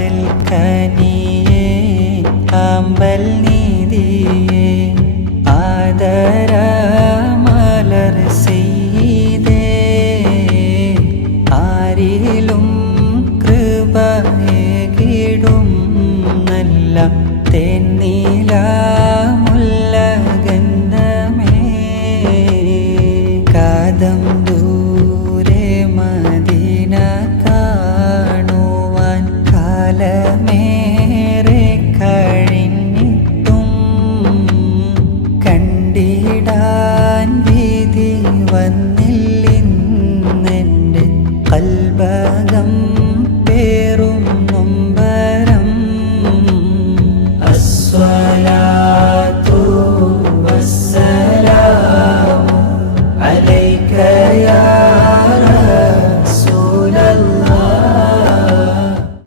മഞ്ഞൽ കനിയേ അമ്പൽ നീതിയേ ആദര മലർ ചെയ്തേ ആരിലും കൃപയേകിടും നല്ല തെന്നീല മുല്ല ഗന്ധമേ കാദം വന്നില്ലെന്നെന്റെ കൽബകം പേറും നൊമ്പരം. അസ്വലാത്തു വസ്സലാമു അലൈക്കയാ